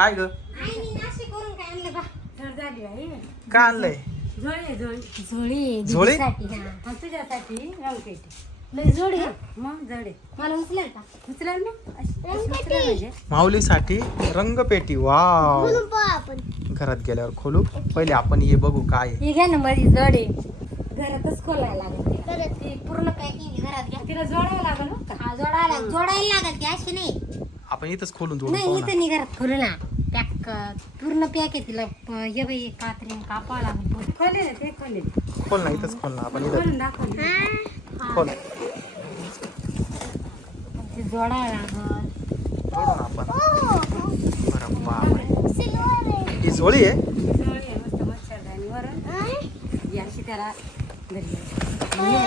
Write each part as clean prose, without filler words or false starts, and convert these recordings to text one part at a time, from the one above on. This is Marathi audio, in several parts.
काय ग काय आणलंय झोळी झोळी? तुझ्यासाठी रंगपेटी लय जोडी मग जडे मला उचलेल का उचलेल ना माऊलीसाठी रंगपेटी वाव घरात गेल्यावर खोलू पहिले आपण हे बघू काय आहे. हे घ्या ना मध्ये जोडे घरातच खोलायला लागेल ते पूर्ण पॅकिंग घरात घ्या तिला जोडायला लागेल का जोडायला लागेल ती अशी नाही आपण इथंच खोलून जोडून नाही पाहू इथं नाही घरात खोलू ना पॅक पूर्ण पॅक आहे तिला ये बाई कात्रीने कापावं लागेल खोले ना ते खोले खोल ना इथंच खोल ना आपण इथं खोलून दाखव खोल ते जोडायला लागल जोडू ना आपण बरं बापरे ही झोळी आहे मस्त मच्छरदाणी वरण याशी त्याला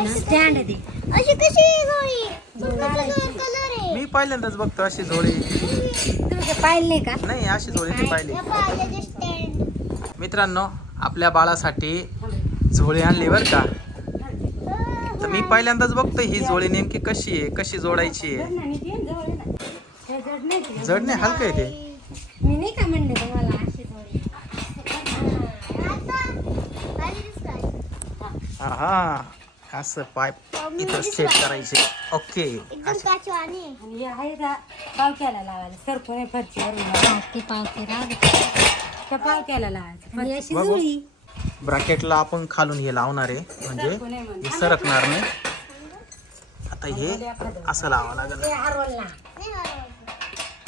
स्टँड आहे ते अशी कशी मी पहिल्यांदाच बघतो अशी झोळी तुम्ही पाहिलं नाही का नाही अशी झोळी ती पाहिली मित्रांनो आपल्या बाळासाठी झोळी आणली बरं का तर मी पहिल्यांदाच बघतो ही झोळी नेमकी कशी आहे कशी जोडायची आहे जड नाही हलकं आहे ते मी नाही का म्हणले तुम्हाला अशी थोडी हा असं पाईप इथं सेट करायचे ओके आणि हे आहे का पावक्याला लावायला सरकून नाही फरशीवर ते पावके त्या पावक्याला लावायचं अशी बघू. जुळी ब्रॅकेटला आपण खालून हे लावणार आहे म्हणजे हे सरकणार नाही आता हे असं लावावं लागेल ते हरवल ना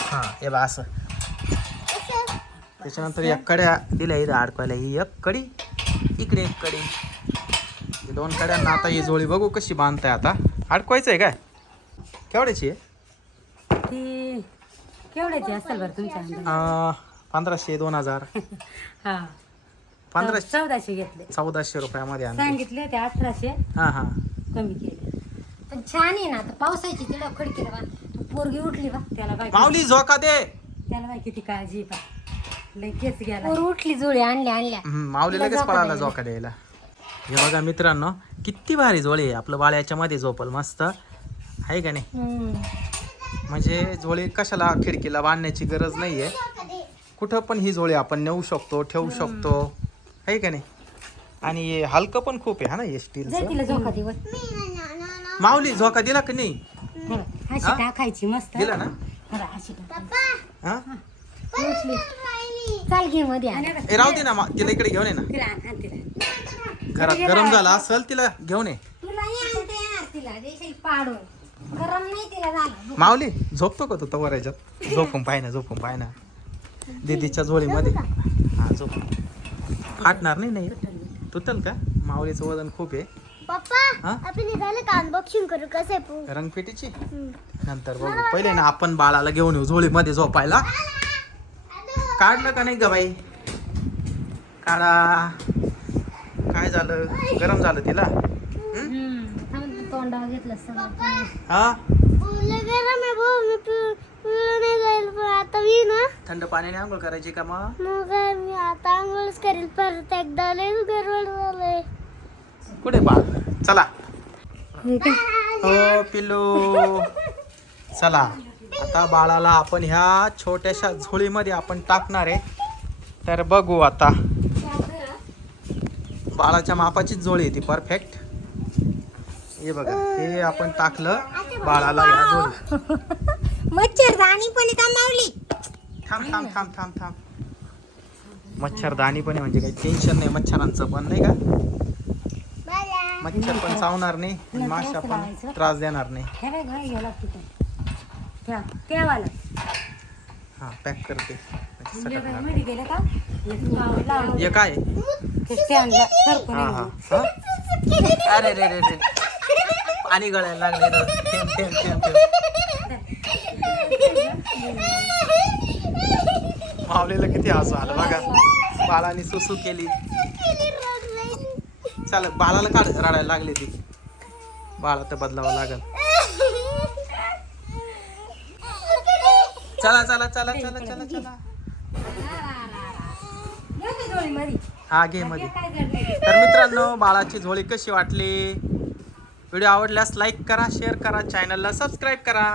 हा हे बा असं त्याच्यानंतर या कड्या दिल्या इथं अडकवायला ही एक कडी इकडे एक कडी हे दोन कड्यांना आता ही जोळी बघू कशी बांधताय आता अडकवायचं आहे काय केवढ्याची आहे ती केवढ्याची असेल बरं तुमच्या अंदाजे? 1500 2000 हा 1500 1400 घेतले 1400 रुपयामध्ये आणली सांगितले ते 1800 हा हा कमी केले पण छान आहे ना आता पावसाची तिला खडकीला बा पोरगी उठली बा त्याला बाय माऊली झोका दे त्याला बाय किती काळजी बा लय केस गेला पोर उठली जुळी आणल्या माऊली लगेच पळाला झोका द्यायला हे बघा मित्रांनो किती भारी जोळी आहे आपलं बाळ याच्यामध्ये झोपल मस्त आहे का नाही म्हणजे झोळी कशाला खिडकीला बांधण्याची गरज नाहीये कुठं पण ही झोळी आपण नेऊ शकतो ठेवू शकतो आहे का नाही आणि हे हलकं पण खूप आहे हा ना हे स्टीलचं तिला झोका दिवस माऊली झोका दिला की नाही अशी टाकायची मस्त दिला ना अशी हा उठली चाल घे मध्ये आण. ए राहू दे ना तिला इकडे घेऊन ये ना तिला आण तिला घरात गरम झाला असेल तिला घेऊन ये तुला नाही आणता येणार तिला देशील पाडून गरम नाही तिला झालं माऊली झोपतो का तू तवर याच्यात झोपून पाय ना दीदीच्या झोळीमध्ये हा झोप फाटणार नाही तुटल का माऊलीचं वजन खूप आहे पप्पा हा? आपण झालं का अनबॉक्सिंग करू कसं आहे रंगपेटीची नंतर बघू पहिले ना आपण बाळाला घेऊन येऊ झोळीमध्ये झोपायला काढलं का नाही ग बाई काढा काय झालं गरम झालं तिला तोंडावर घेतलं सगळं हा गरम आहे भाऊ मी पिवळं नाही जाईल पण आता मी ना थंड पाण्याने आंघोळ करायची का मग मग मी आता आंघोळच करेल परत एकदा लय गरवड झालंय कुठे बाळ चला हो पिल्लू चला आता बाळाला आपण ह्या छोट्याशा झोळीमध्ये आपण टाकणार आहे तर बघू आता बाळाच्या मापाचीच झोळी आहे ती परफेक्ट हे बघा हे आपण टाकलं बाळाला ह्या झोळी मच्छरदाणी पण का मावली थांब मच्छरदाणी पण आहे म्हणजे काही टेन्शन नाही मच्छरांचं पण नाही का मच्छर पण चावणार नाही आणि माशा पण त्रास देणार नाही हे बघ घाई गेला तिथं त्यावाला हा पॅक करते मध्ये गेलं का हे काय ते स्टँडला सरकून हा हा हा अरे रे रे रे पाणी गळायला लागले रे. थेंब. मावलेला किती हसू आलं बघा बाळाने सुसू केली चल बाळाला काढ रडायला लागली ती बाळा तर बदलावं लागल चला हा घे मध्ये तर मित्रांनो बाळाची झोळी कशी वाटली व्हिडिओ आवडल्यास लाईक करा शेअर करा चॅनलला सबस्क्राईब करा